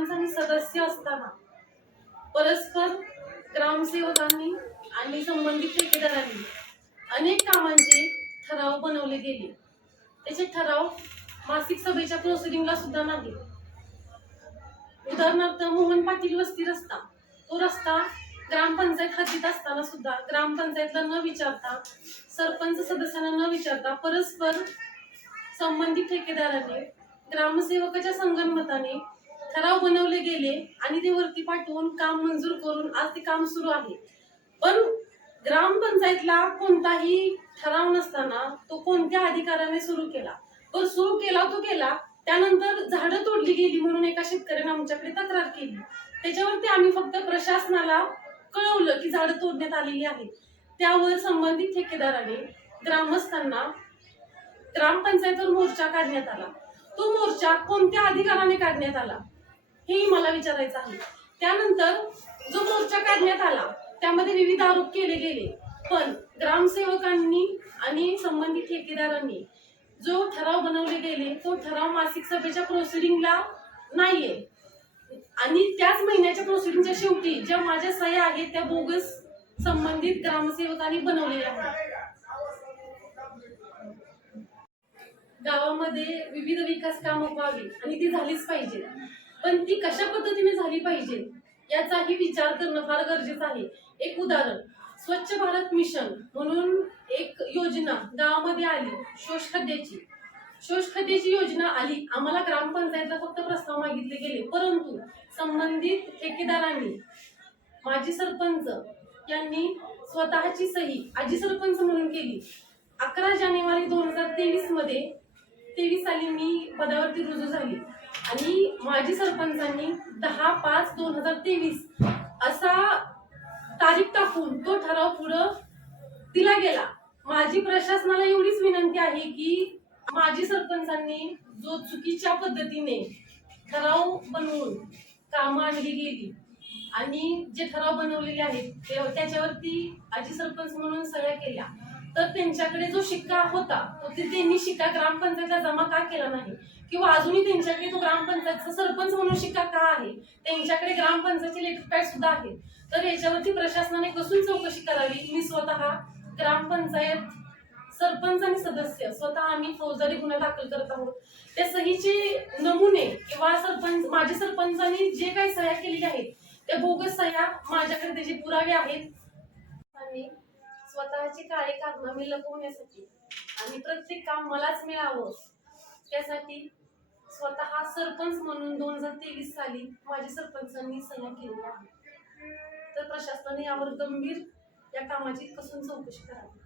सरपंच आणि सदस्य असताना परस्पर ग्रामसेवकांनी आणि संबंधित ठेकेदारांनी अनेक कामांचे ठराव बनवले गेले. त्याचे ठराव मासिक सभेच्या प्रोसिडिंगला सुद्धा नाही. उदाहरणार्थ मोहन पाटील वस्ती रस्ता, तो रस्ता ग्रामपंचायत हद्दीत असताना सुद्धा ग्रामपंचायतला न विचारता, सरपंच सदस्यांना न विचारता परस्पर संबंधित ठेकेदाराने ग्रामसेवकाच्या संगनमताने ठराव बनवले गेले आणि ते वरती पाठवून काम मंजूर करून आज ते काम सुरू आहे. पण ग्रामपंचायतला कोणताही ठराव नसताना तो कोणत्या अधिकाराने सुरू केला, पण सुरू केला तो केला. त्यानंतर झाडं तोडली गेली म्हणून एका शेतकऱ्याने आमच्याकडे तक्रार केली. त्याच्यावरती आम्ही फक्त प्रशासनाला कळवलं की झाडं तोडण्यात आलेली आहेत. त्यावर संबंधित ठेकेदाराने ग्रामस्थांना ग्रामपंचायतवर मोर्चा काढण्यात आला. तो मोर्चा कोणत्या अधिकाराने काढण्यात आला हेही मला विचारायचं आहे. त्यानंतर जो मोर्चा काढण्यात आला त्यामध्ये विविध आरोप केले गेले, पण ग्रामसेवकांनी आणि संबंधित ठेकेदारांनी जो ठराव बनवले गेले तो ठराव मासिक सभेच्या प्रोसिडिंगला नाहीये. आणि त्याच महिन्याच्या प्रोसिडिंगच्या शेवटी ज्या माझ्या सह्या आहेत त्या बोगस संबंधित ग्रामसेवकांनी बनवलेल्या आहेत. गावामध्ये विविध विकास कामं व्हावी आणि ती झालीच पाहिजे, पण ती कशा पद्धतीने झाली पाहिजे याचाही विचार करणं फार गरजेचं आहे. एक उदाहरण, स्वच्छ भारत मिशन म्हणून एक योजना गावामध्ये आली, शोषखड्ड्याची योजना आली. आम्हाला ग्रामपंचायतला फक्त प्रस्ताव मागितले गेले, परंतु संबंधित ठेकेदारांनी माजी सरपंच यांनी स्वतःची सही आजी सरपंच म्हणून केली. 11 जानेवारी 2023 साली मी पदावरती रुजू झाली आणि माजी सरपंचांनी 10/5/2023 असा तारीख टाकून तो ठराव पुढं दिला गेला. माझी प्रशासनाला एवढीच विनंती आहे की माजी सरपंचांनी जो चुकीच्या पद्धतीने ठराव बनवून कामं आणली गेली आणि जे ठराव बनवलेले आहेत त्याच्यावरती आजी सरपंच म्हणून सह्या केल्या, तर त्यांच्याकडे जो शिक्का होता तो त्यांनी शिक्का ग्रामपंचायतला जमा का केला नाही, किंवा अजूनही त्यांच्याकडे तो ग्रामपंचायतचा सरपंच म्हणून शिक्का का आहे, त्यांच्याकडे ग्रामपंचायतचे लेटर पॅड सुद्धा आहे. तर याच्यावरती प्रशासनाने कसून चौकशी करावी. मी स्वतः ग्रामपंचायत सरपंच आणि सदस्य स्वतः आम्ही फौजदारी गुन्हा दाखल करत आहोत. त्या सहीचे नमुने किंवा माजी सरपंचांनी जे काही सह्या केलेल्या आहेत त्या बोगस सह्या माझ्याकडे त्याचे पुरावे आहेत. आणि स्वतःची काळे कारनामे लपवण्यासाठी आणि प्रत्येक काम मलाच मिळावं त्यासाठी स्वतः सरपंच म्हणून 2023 साली माजी सरपंचांनी सह्या केलेल्या आहेत. तर प्रशासनाने यावर गंभीर या कामाची कसून चौकशी करावी.